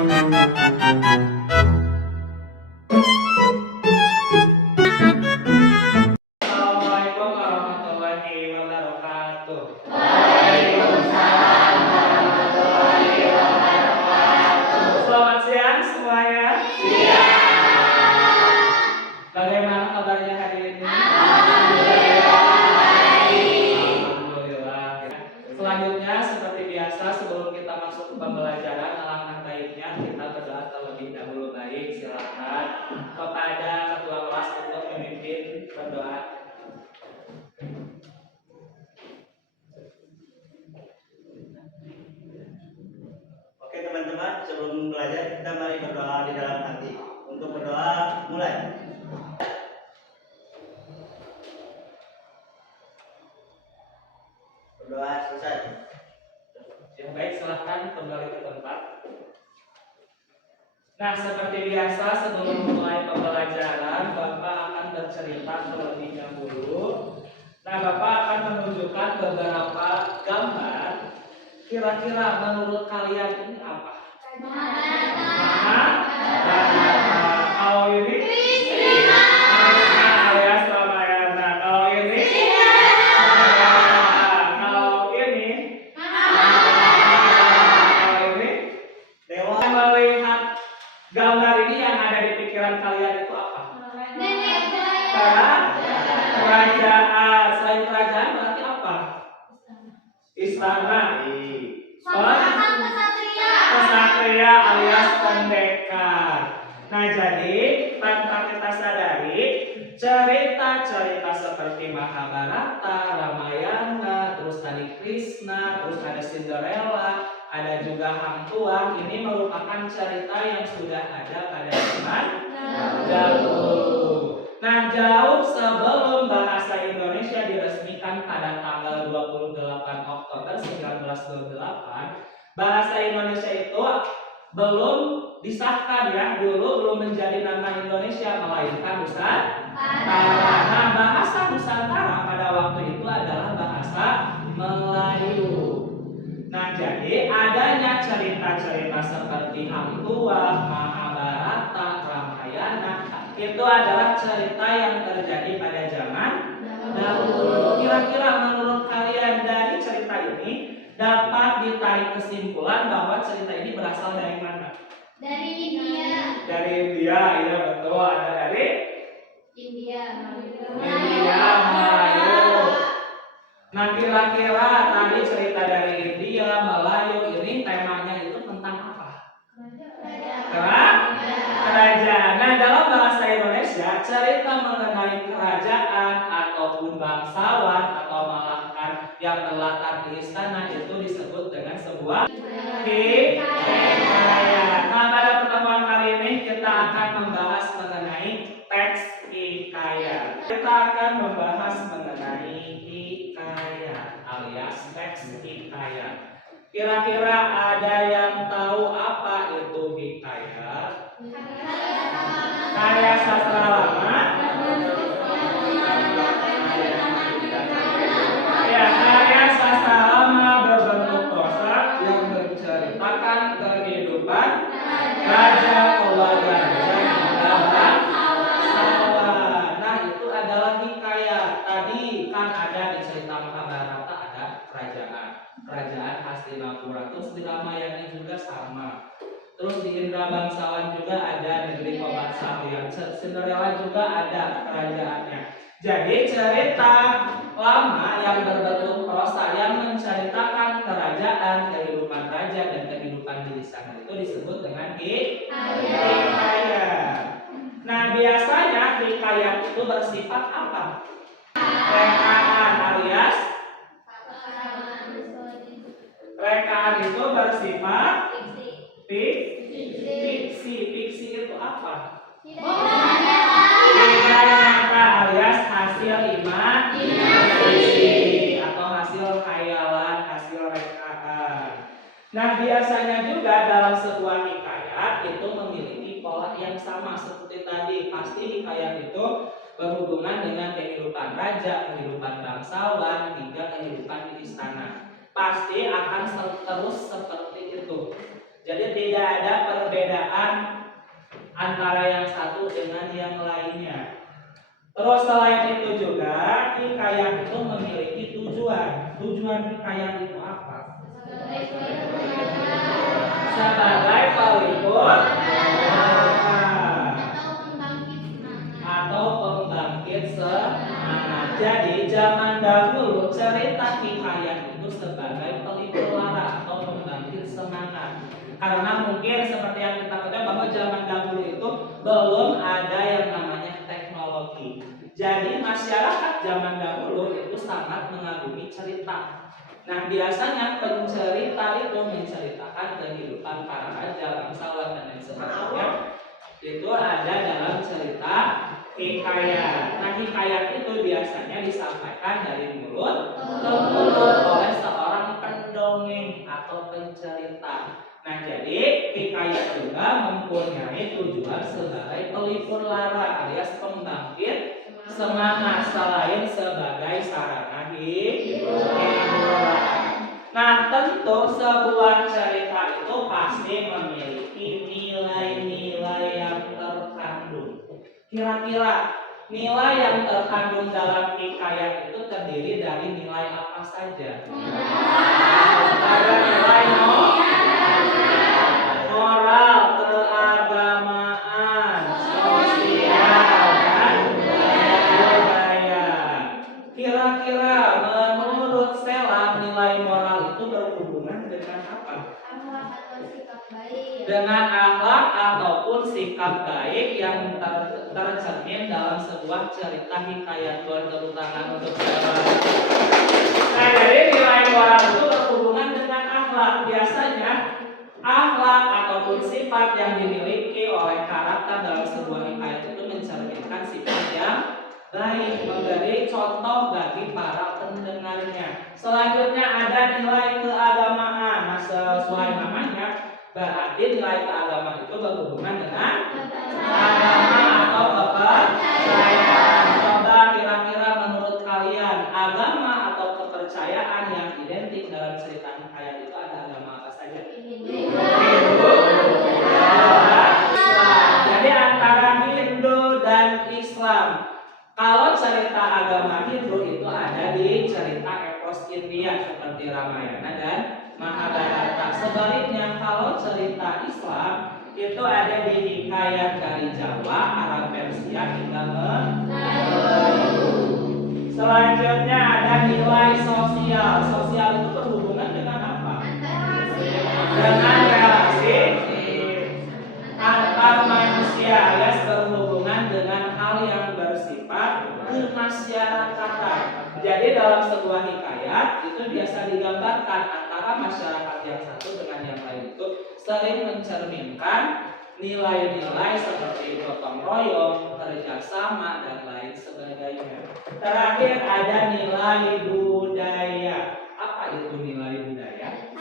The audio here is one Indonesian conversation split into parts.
Assalamualaikum warahmatullahi wabarakatuh. Selamat siang semuanya. Bagaimana kabarnya hari ini? Alhamdulillah. Selanjutnya seperti biasa sebelum kita masuk ke pembelajaran, alangkah baiknya kita berdoa terlebih dahulu. Baik, silakan kepada ketua kelas untuk memimpin berdoa. Oke teman-teman, sebelum belajar kita mari berdoa di dalam hati. Untuk berdoa mulai. Berdoa selesai. Yang baik, silahkan kembali ke tempat. Nah, seperti biasa sebelum mulai pembelajaran, Bapak akan bercerita terlebih dahulu. Nah, Bapak akan menunjukkan beberapa gambar. Kira-kira menurut kalian ini apa? Kalau ini? Alias Ramayana. Kalau ini? Kalau ini? Kalau ini? Dewa. Melihat gambar ini yang ada di pikiran kalian itu apa? Kerajaan. Selain kerajaan berarti apa? Istana. Kesatria alias pendekar. Nah, jadi tanpa kita sadari, cerita-cerita seperti Mahabharata, Ramayana, terus tadi Krishna, terus ada Cinderella, ada juga Hang Tuah, ini merupakan cerita yang sudah ada pada zaman dahulu. Nah, jauh sebelum bahasa Indonesia diresmikan pada tanggal 28 Oktober 1928, bahasa Indonesia itu belum disahkan ya, dulu belum menjadi nama Indonesia melainkan Nusantara. Nah, bahasa Nusantara pada waktu itu adalah bahasa Melayu. Nah, jadi adanya cerita-cerita seperti Hang Tuah, Mahabharata, Ramayana itu adalah cerita yang terjadi pada zaman dahulu. Kira-kira menurut kalian dari cerita ini dapat ditarik kesimpulan bahwa cerita ini berasal dari mana? Dari India. Dari India, ya betul. Ada dari India, Melayu. Nah, kira-kira tadi cerita dari India, Melayu ini temanya itu tentang apa? Kerajaan. Nah, dalam bahasa Indonesia, cerita mengenai kerajaan ataupun bangsawan atau malahan yang berlatar di istana itu disebut dengan sebuah hikayat. Nah, pada pertemuan kali ini kita akan membahas mengenai teks hikayat. Kita akan membahas mengenai hikayat alias teks hikayat. Kira-kira ada yang tahu apa itu hikayat? Karya sastra lama. Ya, karya sastra lama berbentuk prosa yang menceritakan kehidupan raja, keluarga, dan bangsawan. Nah, itu adalah hikayat. Tadi kan ada di cerita Mahabharata ada kerajaan Hastinapura. Terus di Ramayana juga sama. Terus di Indra Bangsawan juga ada negeri Kobat Sarian. Cinderella juga ada kerajaannya. Jadi cerita lama yang berbentuk prosa yang menceritakan kerajaan, kehidupan raja dan kehidupan di sana itu disebut dengan hikayat. Nah, biasanya hikayat itu bersifat apa? Rekaan alias rekaan itu bersifat fiksi. Fiksi itu apa? Tidak nyata alias hasil imajinasi atau hasil khayalan, hasil rekaan. Nah, biasanya juga dalam sebuah hikayat itu memiliki pola yang sama seperti tadi. Pasti hikayat itu berhubungan dengan kehidupan raja, kehidupan bangsawan, hingga kehidupan di istana. Pasti akan terus seperti itu. Jadi tidak ada perbedaan antara yang satu dengan yang lainnya. Terus selain itu juga hikayat itu memiliki tujuan. Tujuan hikayat itu apa? Sebagai pelipur atau pembangkit semangat. Jadi zaman dahulu cerita hikayat itu sebagai pelipur lara atau pembangkit semangat. Karena mungkin seperti yang kita ketahui bahwa zaman dahulu itu belum ada yang namanya teknologi. Jadi masyarakat zaman dahulu itu sangat mengagumi cerita. Nah biasanya pencerita itu menceritakan kehidupan para raja, bangsawan dan lain sebagainya. Itu ada dalam cerita hikayat. Nah hikayat itu biasanya disampaikan dari mulut ke mulut oleh seorang pendongeng atau pencerita. Nah jadi hikayat juga mempunyai tujuan sebagai pelipur lara alias pembangkit semangat selain sebagai sarana hiburan. Nah tentu sebuah cerita itu pasti memiliki nilai-nilai yang terkandung. Kira-kira nilai yang terkandung dalam hikayat itu terdiri dari nilai apa saja? Ada nilai moral, keagamaan, sosial, dan budaya. Kira-kira menurut Stella nilai moral itu berhubungan dengan apa? Dengan akhlak ataupun sikap baik yang tercermin dalam sebuah cerita hikayat. Tuan tepuk tangan untuk Stella. Nah jadi nilai moral itu berhubungan dengan akhlak. Biasanya akhlak ataupun sifat yang dimiliki oleh karakter dalam sebuah hikayat itu mencerminkan sifat yang baik, memberi contoh bagi para pendengarnya. Selanjutnya ada nilai keagamaan. Nah, sesuai namanya, berarti nilai keagamaan itu berhubungan dengan agama atau kepercayaan. Coba kira-kira menurut kalian agama atau kepercayaan yang identik dalam cerita hikayat itu ada agama apa saja? Jadi antara Hindu dan Islam. Kalau cerita agama Hindu itu ada di cerita epos India seperti Ramayana dan Mahabharata. Sebaliknya kalau cerita Islam itu ada di hikayat dari Jawa, Arab, Persia hingga Melayu. Selanjutnya ada nilai sosial. Sosial itu berhubungan dengan apa? Dengan relasi antar manusia, alias berhubungan dengan hal yang bersifat kemasyarakatan. Jadi dalam sebuah hikayat itu biasa digambarkan antara masyarakat yang satu dengan yang lain itu sering mencerminkan nilai-nilai seperti gotong royong, kerjasama dan lain sebagainya. Terakhir ada nilai budaya. Apa itu nilai budaya?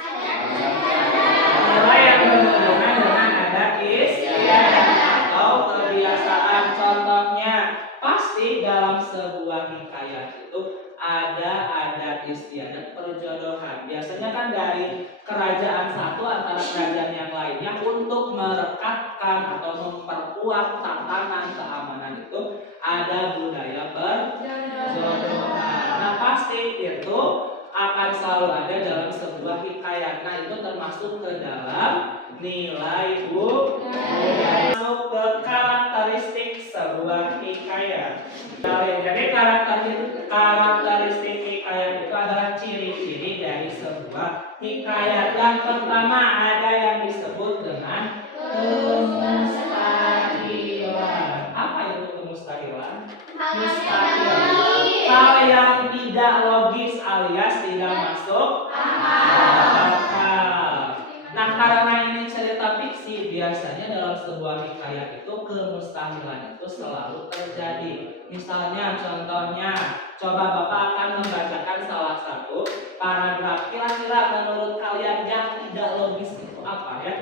Nilai yang berhubungan dengan adat istiadat atau kebiasaan. Contohnya pasti dalam sebuah hikayat itu ada adat istiadat perjodohan. Biasanya kan dari kerajaan satu antara kerajaan yang lainnya untuk merekatkan atau memperkuat tatanan keamanan itu ada budaya perjodohan. Nah pasti itu akan selalu ada dalam sebuah hikayat. Nah itu termasuk ke dalam nilai budaya. Masuk ke karakteristik sebuah hikayat. Jadi karakteristik hikayat itu adalah ciri-ciri dari sebuah hikayat. Yang pertama ada yang disebut dengan kemustahilan. Apa itu kemustahilan? Hal yang tidak logis alias tidak masuk akal. Nah karena ini cerita fiksi, biasanya dalam sebuah hikayat itu kemustahilan itu selalu terjadi. Misalnya contohnya, coba Bapak akan membacakan salah satu paragraf. Kira-kira menurut kalian yang tidak logis itu apa ya?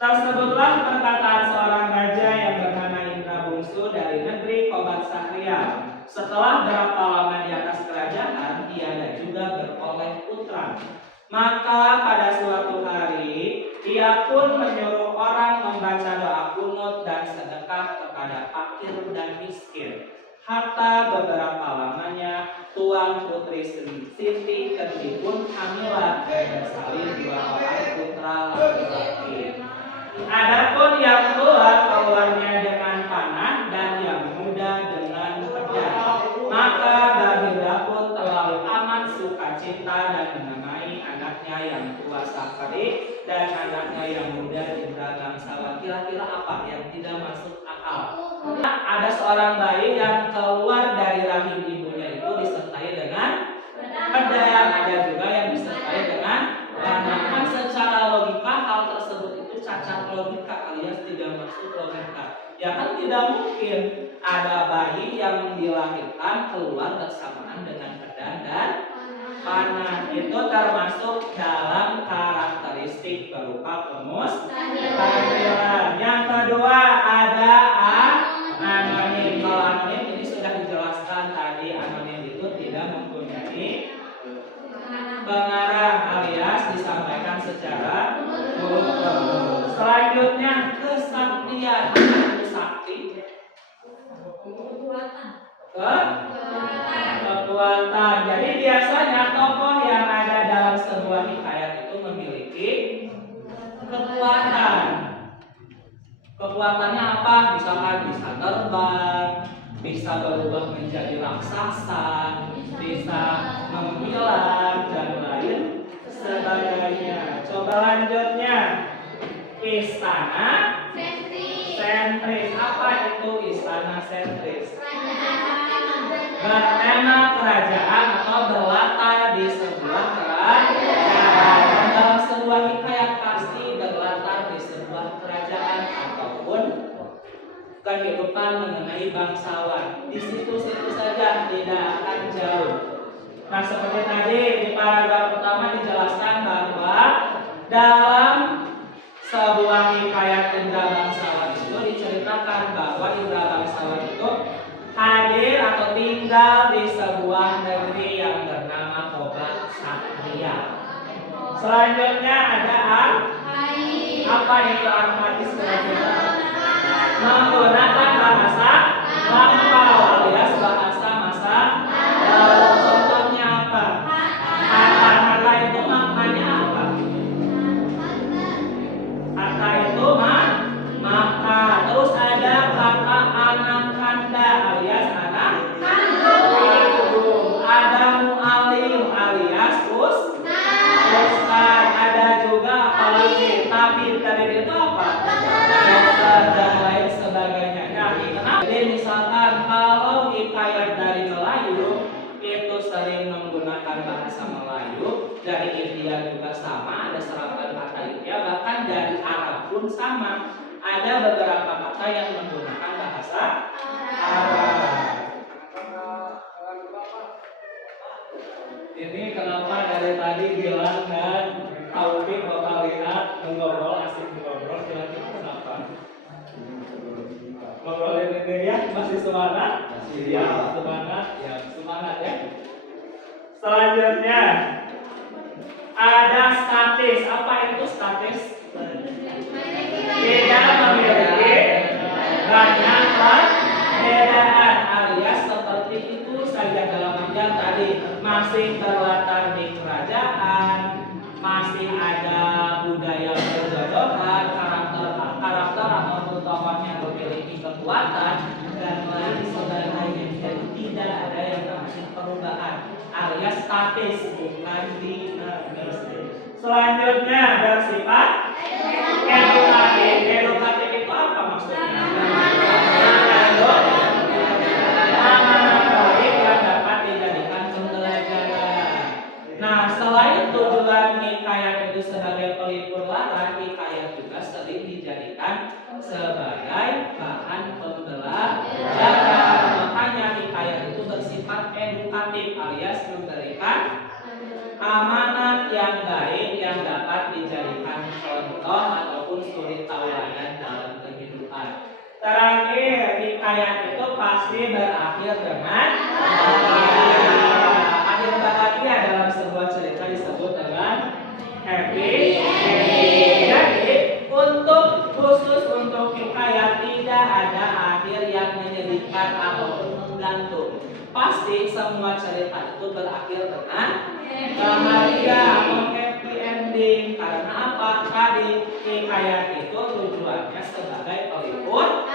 Tersebutlah perkataan seorang raja yang bernama Indra Bungsu dari negeri Kobat Sahrial. Setelah berapa lama di atas kerajaan, tiada juga beroleh putra. Maka pada suatu hari ia Ia pun menyuruh orang membaca doa kunut dan sedekah kepada fakir dan miskin. Hatta beberapa lamanya tuan putri Siti Kediri pun hamilan dan salin 2 orang putra laki-laki. Adapun yang tua keluarnya dengan panah dan yang muda dengan pedang. Maka Bahira pun terlalu aman sukacita dan menamai anaknya yang tua Sakari dan anaknya yang muda Indra bangsawan. Kira-kira apa yang tidak masuk akal? Ada seorang bayi yang keluar dari rahim ibunya itu disertai dengan pedang, ada juga yang disertai dengan panah. Kan secara logika hal tersebut itu cacat logika alias tidak masuk logika. Ya kan tidak mungkin ada bayi yang dilahirkan keluar bersamaan dengan pedang dan panah. Itu termasuk dalam karakteristik berupa kemustahilan. Yang kedua ada anonim. Kalau anonim ini sudah dijelaskan tadi, anonim itu tidak mempunyai pengarang alias disampaikan secara umum. Selanjutnya kesaktian. Itu sakti. Kekuatan. Jadi biasanya tokoh yang ada dalam sebuah hikayat itu memiliki kekuatan. Kekuatannya apa? Misalkan bisa terbang, bisa berubah menjadi raksasa, bisa menghilang dan lain sebagainya. Coba lanjutnya. Istana sentris. Apa itu istana sentris? Bertema kerajaan atau berlatar di sebuah kerajaan. Dalam sebuah hikayat pasti berlatar di sebuah kerajaan ataupun kehidupan mengenai bangsawan. Di situ-situ saja, tidak akan jauh. Nah, seperti tadi di paragraf pertama dijelaskan bahwa dalam sebuah hikayat Indra Bangsawan itu diceritakan bahwa Indra Bangsawan itu hadir atau tinggal di sebuah negeri yang bernama Obat Satria. Selanjutnya ada apa itu armadis kira-kira? Menggunakan bahasa lampau alias bahasa masa lalu. Contohnya apa? Kata itu maknanya apa? Kata itu maka. Terus ada kata anak kanda alias anak kandung. Ada mu'alim alias ustaz. Ada juga apalagi tabib. Tabib itu apa? Dokter dan lain sebagainya. Nah, jadi misalkan kalau hikayat dari Melayu itu sering menggunakan bahasa Melayu, dari India juga sama, ada serapan kata India, bahkan dari Arab pun sama, ada beberapa kata yang menggunakan bahasa Arab. Ini kenapa dari tadi bilang dan Taufik Bapak lihat mengobrol, asik mengobrol, kira-kira kenapa? Ngobrolin ini ya, masih semangat? Iya, semangat, ya semangat ya. Selanjutnya ada statis. Apa itu statis? Tidak memiliki banyak perbedaan alias seperti itu saja dalam artian tadi masih terlatar di kerajaan, masih ada budaya perjodohan, karakter atau tokohnya memiliki kekuatan dan lain sebagainya. Jadi tidak ada yang namanya perubahan alias statis, bukan dinamik. Selanjutnya bersifat edukatif. Edukatif itu apa maksudnya? Amanat baik yang dapat dijadikan pembelajaran. Nah, selain tujuan hikayat itu sebagai pelipur lara, hikayat juga sering dijadikan sebagai bahan pembelajaran. Makanya hikayat itu bersifat edukatif alias memberikan amanat yang baik yang dapat dijadikan contoh ataupun suri tauladan dalam kehidupan. Terakhir, hikayat itu pasti berakhir dengan bahagia. Akhir bahagia dalam sebuah cerita disebut dengan happy ending. Jadi pasti semua cerita itu berakhir dengan bahagia atau happy ending. Karena apa? Tadi hikayat itu tujuannya sebagai pelipur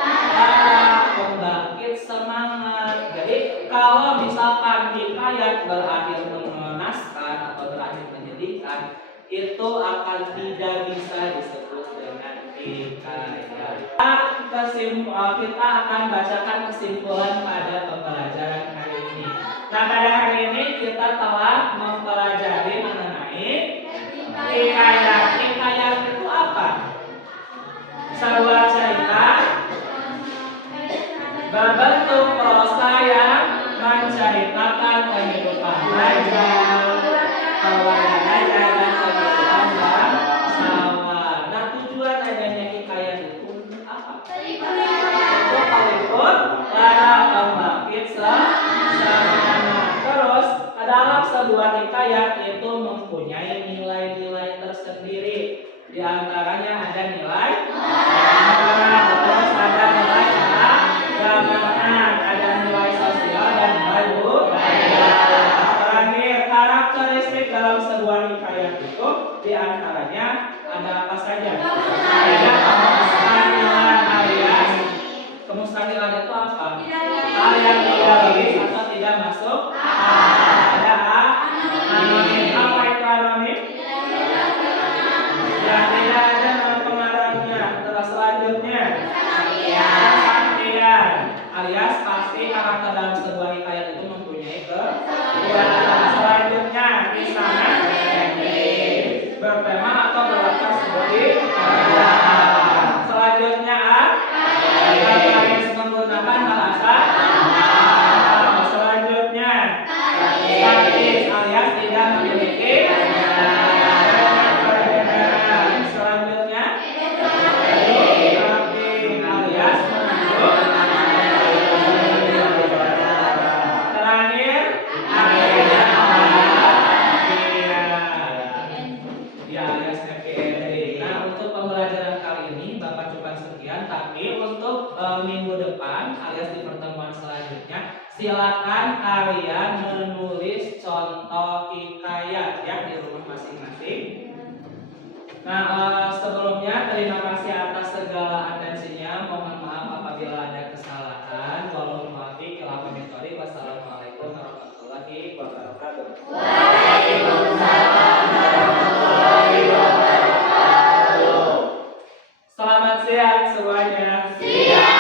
pembangkit semangat. Jadi kalau misalkan hikayat berakhir mengenaskan atau berakhir menyedihkan, itu akan tidak bisa disebut dengan hikayat. Kita akan bacakan kesimpulan pada pembelajaran hari ini. Nah, pada hari ini kita telah mempelajari mengenai hikayat. Hikayat itu apa? Sebuah cerita berbentuk prosa yang menceritakan kehidupan raja, pewayangan dan kehidupan bangsawan. Nah, tujuan adanya hikayat itu apa? Untuk pelipur para pembangkit semangat. Terus, dalam sebuah hikayat itu mempunyai nilai-nilai tersendiri. Di antaranya ada nilai terus ada nilai keagamaan, ada nilai sosial dan nilai budaya. Terakhir, karakteristik dalam sebuah hikayat itu di antaranya ada apa saja? Ada kemustahilan alias kemustahilan itu apa? Hal yang tidak logis atau tidak masuk. Ada anonim. Apa itu anonim? Yang tidak ada nama pengarangnya. Terus selanjutnya kesaktian alias pasti karakter dalam sebuah hikayat itu mempunyai kekuatan. Selanjutnya kisahan bertema atau berlatar seperti selanjutnya harus menggunakan bahasa. Selanjutnya statis alias tidak memiliki. Selanjutnya alias menunjuk. Terakhir alias happy ending. Nah, untuk pembelajaran kali ini Bapak cukup sekian, tapi untuk minggu depan alias di pertemuan selanjutnya silakan kalian menulis contoh hikayat ya di rumah masing-masing. Nah, sebelumnya terima kasih atas segala atensinya. Mohon maaf apabila ada kesalahan. Wassalamualaikum warahmatullahi wabarakatuh. Waalaikumsalam warahmatullahi wabarakatuh. Selamat siang semuanya. Siang.